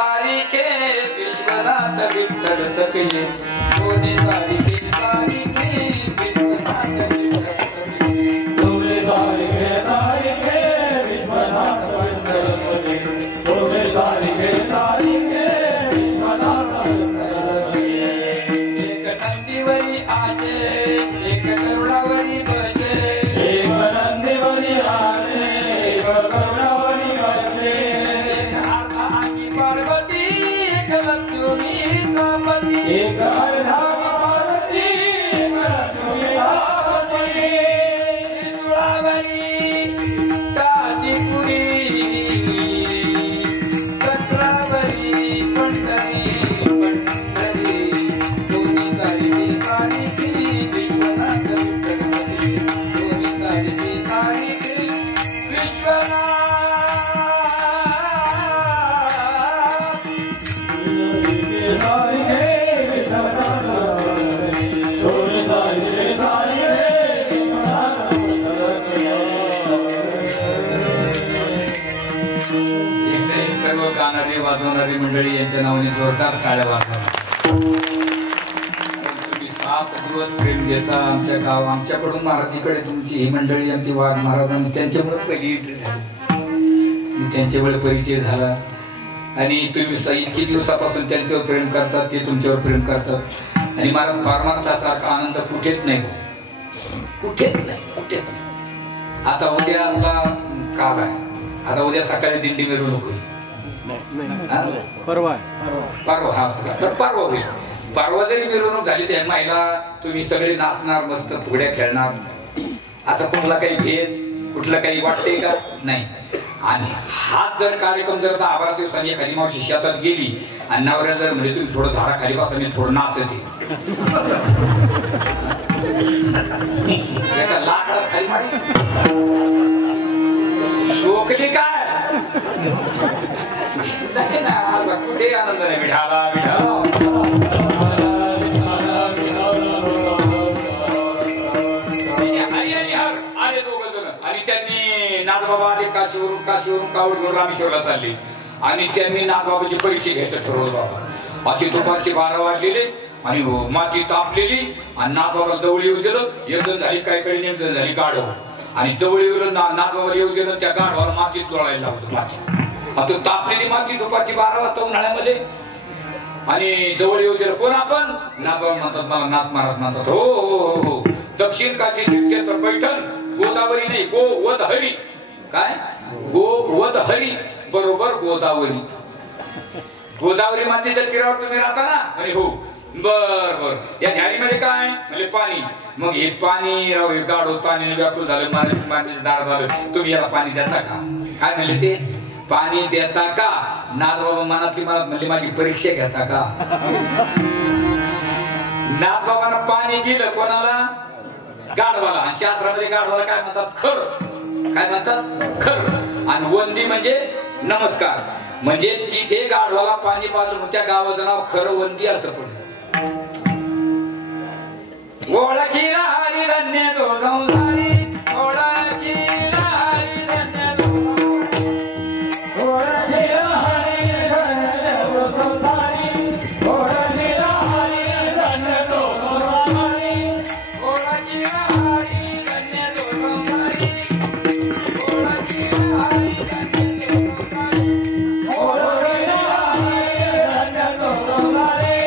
तारीखे विश्वनाथ विठ्ठल तकये दोन्ही तारीखे विश्वनाथ दोन्ही तारीखे विश्वनाथ विठ्ठल तकये दोन्ही तारीखे विश्वनाथ एक नंदीवरी आशे एक करुणावरी बसे एक नंदीवरी आशे एक करुणावरी बसे एक अर्धांगी पार्वती एक लक्ष्मी द्रौपदी एक अर्धांगी पार्वती एक लक्ष्मी द्रौपदी त्रिपुरावरी काशीपुरी चक्रावरी पंढरी दोन्ही तारीखे विश्वनाथ दोन्ही तारीखे सर्व गाणारी वाजवणारी मंडळी यांच्या नावाने जोरदार टाळ्या वाजवा. तुम्ही 7 दिवस प्रेम घेता आमच्या गाव आमच्याकडून महाराजीकडे तुमची ही मंडळी आमची वाघ महाराजांनी त्यांच्यामुळे पहिली एंट्री झाली. त्यांच्यामुळे परिचय झाला आणि तुम्ही इतकी दिवसापासून त्यांच्यावर प्रेम करतात ते तुमच्यावर प्रेम करतात आणि मला परमार्थासारखा आनंद कुठेच नाही कुठेच नाही. आता उद्या आपला काल आहे. आता उद्या सकाळी दिंडी मिरवणूक होईल. परवा होईल. परवा जरी मिरवणूक झाली तर महिला तुम्ही सगळे नाचणार मस्त फुगड्या खेळणार असं कुठला काही भेद कुठलं काही वाटते का नाही. आणि हाच जर कार्यक्रम जर 10-12 दिवसांनी एखादी मावशी शेतात गेली आणि नवऱ्या जर म्हणजे तुम्ही थोडं झाडा खाली बसा मी थोडं नाचते लाकडा खाली मारी शोकली काय नाही ना कुठे आनंद नाही. मिठाला मिठाला आले दोघ जण आणि त्यांनी नाथबाबा आले काशीवरून कावड घेऊन रामेश्वरला चालले आणि त्यांनी नाथबाबाची परीक्षा घ्यायचं ठरवलं. बाबा अशी दुपारचे 12 वाजलेले आणि माती तापलेली आणि नाथबाबा जवळ येऊ दिलं. एक जण झाली काही काही नेम जण झाली गाढव आणि जवळ येऊ नाथबाबा येऊ दिलं त्या गाढवाला मातीत लोळायला लावलं. माती आता तापलेली माती दुपारची 12 वाजता उन्हाळ्यामध्ये आणि जवळ येऊ दिलं. कोण आपण नाथबाबा म्हणतात मला नाथ महाराज म्हणतात. हो हो हो हो दक्षिण काशी तीर्थक्षेत्र पैठण गोदावरी नाही गोवध हरी काय गोवध हरी बरोबर गोदावरी मातेच्या तीरावर तुम्ही राहता ना म्हणे हो बर या झाडीमध्ये काय म्हणजे पाणी मग हे पाणी राव हे गाढव पाणी व्याकुळ झालं मातीचं दार झालं तुम्ही याला पाणी देता का काय म्हणले ते पाणी देता का नाथबाबा मनातली मनात म्हणले माझी परीक्षा घेता का. नाथबाबांना पाणी दिलं कोणाला गाढवाला. शास्त्रामध्ये गाढवाला काय म्हणतात खर काय म्हणतात खर आणि वंदी म्हणजे नमस्कार म्हणजे तिथे गाढवाला पाणी पाजून त्या गावाचं नाव खरं वंदी असं पडलं. ओळखीला हरी धन्य तो संसारी ओळखीला हरी धन्य तो ओळखीला हरी धन्य तो संसारी ओळखीला हरी धन्य तो संसारी ओळखीला हरी धन्य तो संसारी ओळखीला हरी धन्य तो संसारी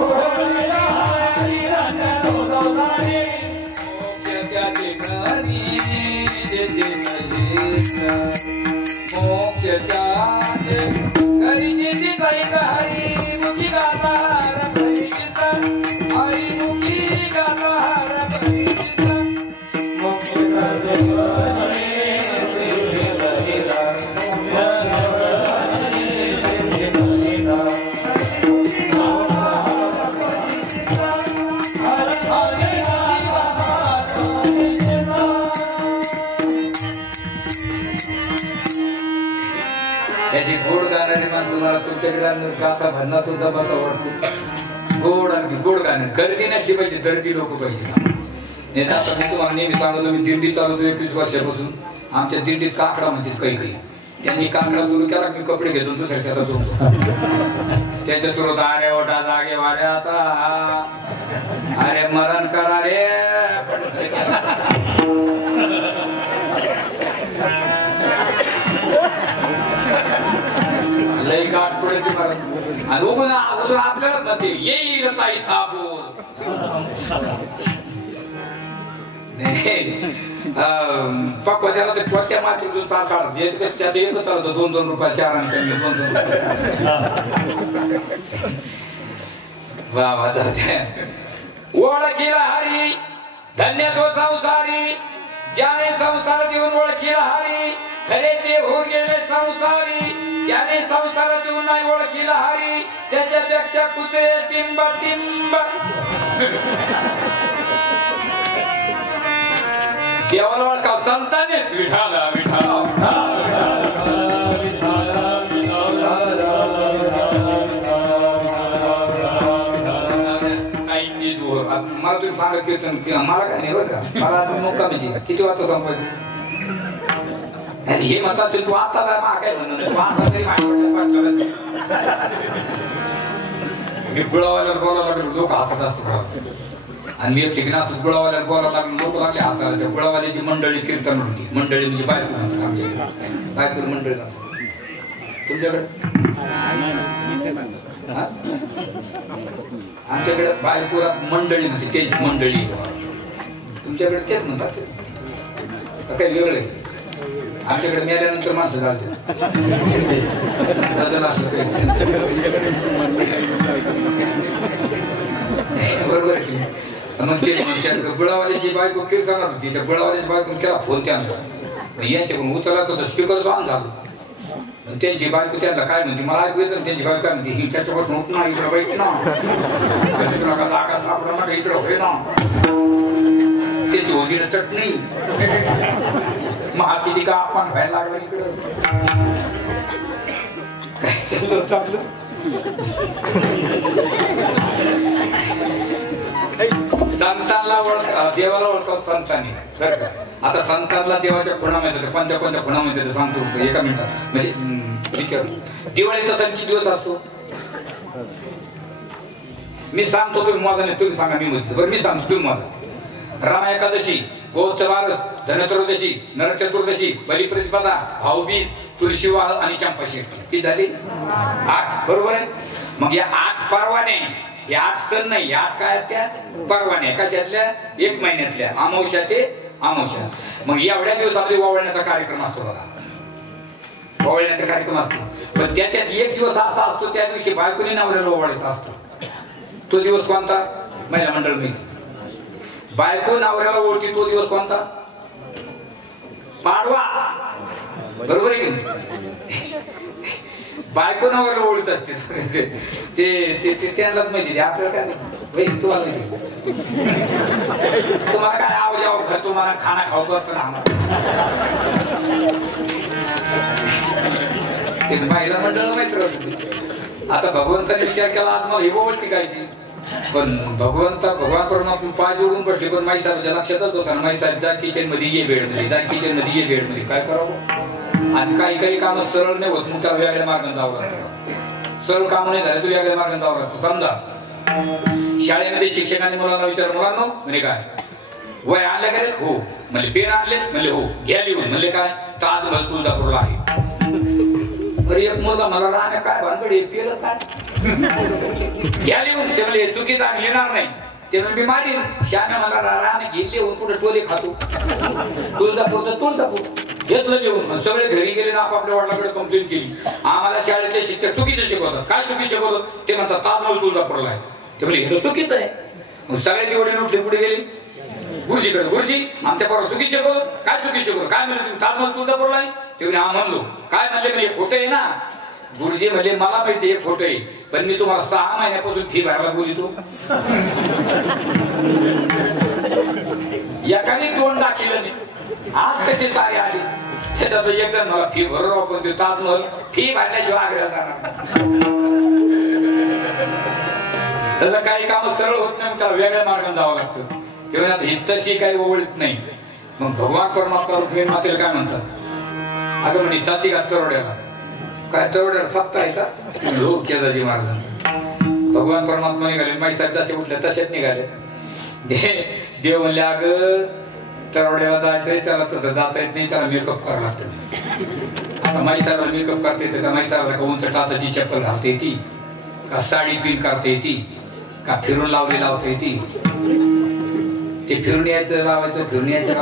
ओळखीला हरी धन्य तो संसारी ओळखीला हरी धन्य तो संसारी त्याची गोड गाणारी माणसं मला तुमच्याकडे गाथा भरणार सुद्धा बसा वाटतो. गोड आणि गोड गाणं गर्दी नसली पाहिजे दर्दी लोक पाहिजे. नेता आता मी तुम्हाला नेहमी सांगतो मी दिंडी चालवतो 21 वर्षापासून. आमच्या दिंडीत काकडा म्हणतात काही त्यांनी काकडा सुरू केला मी कपडे घेतो दुसऱ्या शेतात जातो त्याच्या सुरू अरे ओटा जागे वारे आता अरे मरण करा रे लई गाठ पडायची मरण आणि उगून आपल्यालाच म्हणते येईल ताई साबून पक्व त्याला ते पोत्या माती त्याचं एकच चालतं 2-2 रुपये 4 आणि 2-2 वा जाते ओळखीला हरी धन्य तो संसारी ज्याने संसारात येऊन ओळखीला हरी खरे ते होऊन गेले संसारी ज्याने संसारात येऊन नाही ओळखीला हरी त्याच्यापेक्षा कुत्रे टिंब टिंब देवाला ओळखा संतानेच विठाला विठाला मला तुम्ही सांगा कीर्तन मला काय नाही बरं का मला मुक्कामीची किती वाजता संपायचं हे म्हणतात तू आता काय मा काय म्हणून तू आता तरी मी गुळावाल्यावर बोलायला लागलो लोक हसत असतो आणि मी एकटी असं गुळावाल्यावर बोलायला लागलो लोक लागले हसायला त्या गुळावाल्याची मंडळी कीर्तन होती मंडळी म्हणजे बायको मंडळी तुमच्याकडे आमच्याकडे बायकोला मंडळी म्हणते त्यांची मंडळी तुमच्याकडे तेच म्हणतात काही वेगळे आमच्याकडे मेल्यानंतर माणसं घालते बदल असलं बरोबर आहे मग ते गुळावाल्याची बायको कीर्तनात होती त्या गुळावाल्याची बायको केला फोन त्यांना यांच्याकडून उचलला तर स्पीकरचा ऑन झाला त्यांची बायको त्यांना काय म्हणते मला ऐकू येतं त्यांची बायको काय म्हणते ही त्याच्यापासून होत ना इकडं बाईक ना जागा सापडा ना इकडं होय ना त्याची होती ना चटणी मग किती का आपण व्हायला लागला इकडं संतांना ओळख देवाला ओळखतात संतांनी बरं का आता संतांना देवाच्या खुणा माहिती कोणत्या खुणा माहिती सांगतो एका मिनिटात म्हणजे विचार दिवाळीचा सण किती दिवस असतो मी सांगतो तुम्ही माझा नाही तुम्ही सांगा मी म्हणतो बरं मी सांगतो तुम्ही माझा राम एकादशी गोच वार धनत्रयोदशी नरक चतुर्दशी बलिप्रतिपदा भाऊबीज तुळशी वाह आणि चंपाशी किती झाली 8 बरोबर आहे मग या 8 परवाने या 8 सण नाही 8 काय त्या परवाने कशातल्या 1 महिन्यातल्या अमावस्या ते अमावस्या मग एवढ्या दिवसामध्ये वावळण्याचा कार्यक्रम असतो बघा वावळण्याचा कार्यक्रम असतो पण त्याच्यात एक दिवस असा असतो त्या दिवशी बायकोनी नवऱ्याला वावळायचा असतो तो दिवस कोणता महिला मंडळ मी बायको नवऱ्याला ओळखी तो दिवस कोणता पाडवा बरोबर आहे की बायको नवऱ्याला ओळखत असते ते त्यांनाच माहिती आपल्याला काय नाही तुम्हाला माहिती तुम्हाला काय आवाज यावं घर तुम्हाला खाना खावतो असतो ना ते महिला मंडळ माहिती आता भगवंताने विचार केला आज मला हे ओळखी काय पण भगवान परमात्मा पाय जोडून बसले पण माई साहेबांच्या लक्षातच होता ना माई साहेब जा किचन मध्ये ये बेड मध्ये जा किचन मध्ये ये बेड मध्ये काय करावं आणि काही काम सरळ नाही होत मग त्याला वेगळ्या मार्गाने जावं लागतं सरळ काम नाही झालं तर वेगळ्या मार्गाने जावं लागतं समजा शाळेमध्ये शिक्षकांनी मुलांना विचार मुलांना म्हणजे काय वय आणले का हो म्हणजे पेन आणले म्हणले हो घ्या लिहून म्हणले काय ताजमहल तुळजापूरला आहे बरं एक मुलगा मला राहण्या काय भानगडी पेलं काय घ्या लिहून ते म्हणजे चुकी चांगली लिहिणार नाही ते मी मारीन श्याम्या मला राहणे घेतले होऊन कुठे टोले खातो तुळजापूर घेतलं लिहून सगळे घरी गेले ना आपापल्या वडिलांकडे कंप्लेंट केली आम्हाला शाळेतले शिक्षक चुकीचे शिकवतात काय चुकी शिकवतात ते म्हणतात ताजमहल तुळजापूरला आहे ते म्हणजे हे चुकीचं आहे मग सगळ्याची वडील उठले पुढे गेले गुरुजीकडे गुरुजी आमच्या बरोबर चुकी शिकवलं काय चुकी शिकवलं काय म्हणले तुम्ही ताजमहल तुळजापूरला आहे ते म्हणजे हा म्हणलो काय म्हणले म्हणजे खोटं आहे ना गुरुजी म्हणले मला माहिती हे खोटं आहे पण मी तुम्हाला 6 महिन्यापासून फी भरायला बोलितो एकाने तोंड दाखिलं आज कशी सारी आली त्याच्यात एकदम मला फी भरू आपण ते ताजमहल फी भरण्याशिवाय आग्रह जाणार त्याचं काही काम सरळ होत नाही त्याला वेगळ्या मार्गाने जावं लागतं किंवा तशी काही ओळख नाही मग भगवान परमात्मा मातेला काय म्हणतात अगं म्हणे जाती का तरोड्याला? काय तरोड्याला सप्ताह आहे का? लोक केदाजी महाराजांचा. भगवान परमात्मा निघाले, माई साहेब जसे उठले तसेच निघाले. देव म्हणले अगं तरोड्याला जायचंय, त्याला तसं जाता येत नाही, त्याला मेकअप करावं लागतं. आता माई साहेबाला मेकअप करता येते का? माई साहेबाला का उंच टाचाची चप्पल घालता येते का? साडी पिन करता येते का? फिरून लावली लावता येते? ते फिरून यायचं लावायचं, फिरून यायचं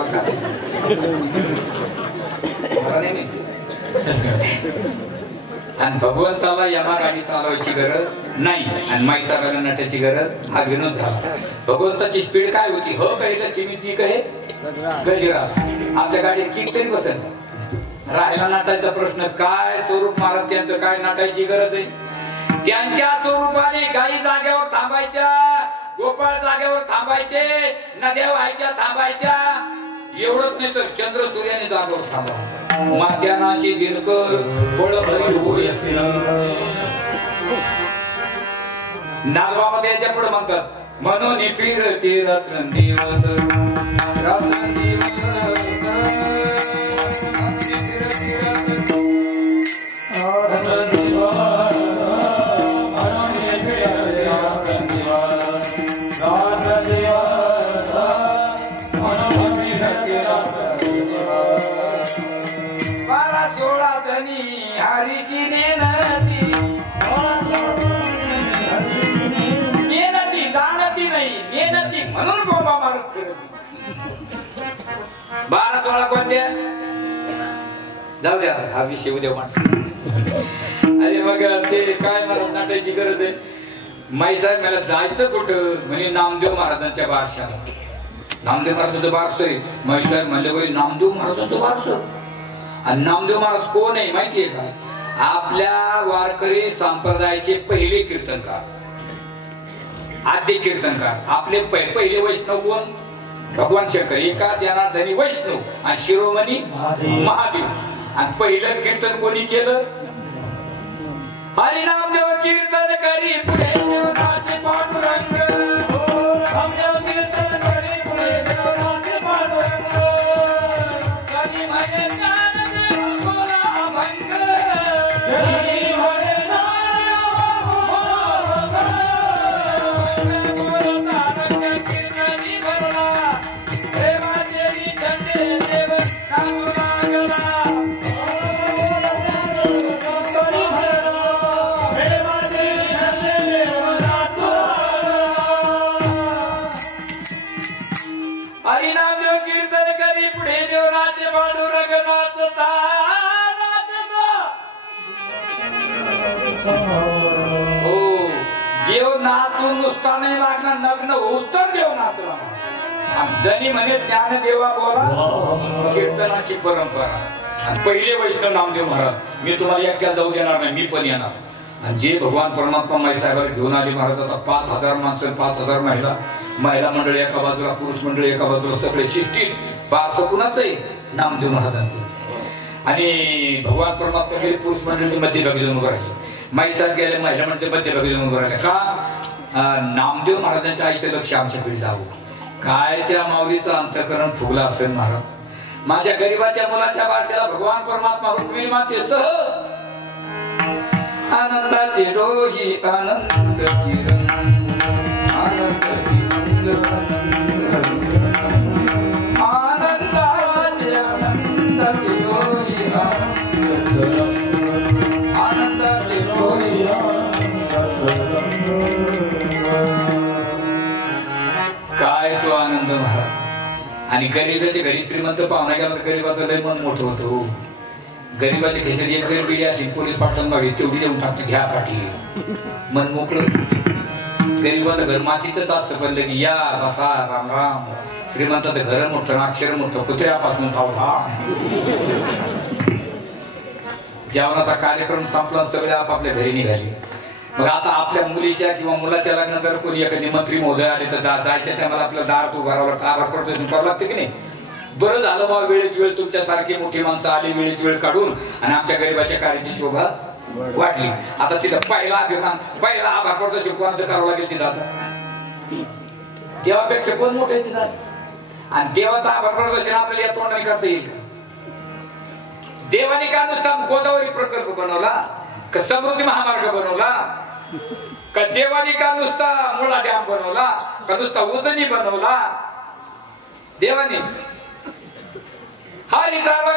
आणि भगवंताला यमा गाडी चालवायची गरज नाही आणि माई साहेबाला नटायची गरज. हा विनोद झाला. भगवंताची स्पीड काय होती? हो काही चिमिती कहे गजरा. आपल्या गाडीत किक तरी बसत राहायला नटायचा प्रश्न काय? स्वरूप महाराज त्यांचं काय नटायची गरज आहे? त्यांच्या स्वरूपाने काही जागेवर थांबायच्या, गोपाळ जागेवर थांबायचे, नद्या व्हायच्या थांबायच्या. एवढंच नाही तर चंद्र सूर्याने जागेवर थांबा. मात्यानाशी दीर्घ बळ भरी होय असते. नागबाबा त्याच्या पुढे म्हणतात म्हणून फिरते रात्रंदिवस रात्रंदिवस म्हणून बोंबा मारत फिरत. 12-16 कोणत्या? जाऊ द्या, हा विषय उद्या मांड. अरे मग ते काय मला नाटायची गरज आहे? माई साहेब मला जायचं कुठं? म्हणे नामदेव महाराजांच्या बारशाला. नामदेव महाराजांचं बारस आहे. माई साहेब म्हणले बाई नामदेव महाराजांचं बारस. आणि नामदेव महाराज कोण आहे माहितीये का? आपल्या वारकरी संप्रदायाचे पहिले कीर्तनकार, आद्य कीर्तनकार. आपले पहिले वैष्णव कोण? भगवान शंकर. एका जनार्दनी वैष्णव आणि शिरोमणी महादेव. आणि पहिलं कीर्तन कोणी केलं? हरिनामदेव कीर्तन करी पुढे देवनाचे पांडुरंग. हरिनामदेव कीर्तन करी पुढे देवनाचे पांडुरंग नाचता नाचता. हो, देव नाचून नुसता नाही लागणार, नग्न होऊच तर देव नाचला. जनी म्हणे ज्ञानदेवा बोला कीर्तनाची परंपरा. आणि पहिले वैष्णव नामदेव महाराज. मी तुम्हाला एकट्या जाऊ देणार नाही, मी पण येणार. आणि जे भगवान परमात्मा माई साहेबाला घेऊन आले महाराज. आता 5000 माणसं, 5000 महिला मंडळी एका बाजूला, पुरुष मंडळी एका बाजूला, सगळे शिस्तीत. बारस कुणाच आहे? नामदेव महाराजांचं. आणि भगवान परमात्मा गेले पुरुष मंडळीच्या मध्यभागी जाऊन उभं राहिले. माई साहेब गेले महिला मंडळीच्या मध्यभागी जाऊन उभं राहिले. का? नामदेव महाराजांच्या आईचं लक्ष आमच्याकडे जावं. काय त्या माऊलीचं अंतःकरण फुगलं असेल महाराज. माझ्या गरीबाच्या मुलाच्या बारशाला भगवान परमात्मा रुक्मिणी मातेसह आनंदाचे डोही आनंद किरण आनंदाचे आनंदाचे डोही आनंदाचे डोही. काय तो आनंद महाराज. आणि गरीबाच्या घरी श्रीमंत पाहुणा गेला तर गरीबाचं लय मन मोठं होतं. हो, गरीबाच्या खिशात एक जरी बिडी असली पोलीस पाटण गाडी तेवढी देऊन टाकतो, घ्या पाठी, मन मोकळं. गरीबाचं घर मातीच असतं. पण की या बसा राम राम. श्रीमंताचं घर मोठं, अक्षर मोठं, कुत्र्यापासून सावधान. जेवणाचा कार्यक्रम संपला, सगळे आपापल्या घरी निघाले. मग आता आपल्या मुलीच्या किंवा मुलाच्या लग्नात जर कोणी एखादी मंत्री महोदय आले तर जायच्या टायमाला आपलं दार तो भरावं लागतं, आभार प्रदर्शन करावं लागतं की नाही? बरं झालं बा, वेळेत वेळ तुमच्यासारखी मोठी माणसं आली, वेळेत वेळ काढून आणि आमच्या गरीबाच्या कार्याची शोभा वाढली. आता तिथं पहिला अभिमान, पहिला आभार प्रदर्शन कोणाचं करावं लागेल तिथं? आता देवापेक्षा कोण मोठे तिथं? आणि देवाचा आभार प्रदर्शन आपल्याला या तोंडाने करता येईल का? देवाने का नुसता गोदावरी प्रकल्प बनवला का समृद्धी महामार्ग बनवला का देवाने का नुसता मुळा डॅम बनवला का नुसता उजनी बनवला देवाने हा रिझर्व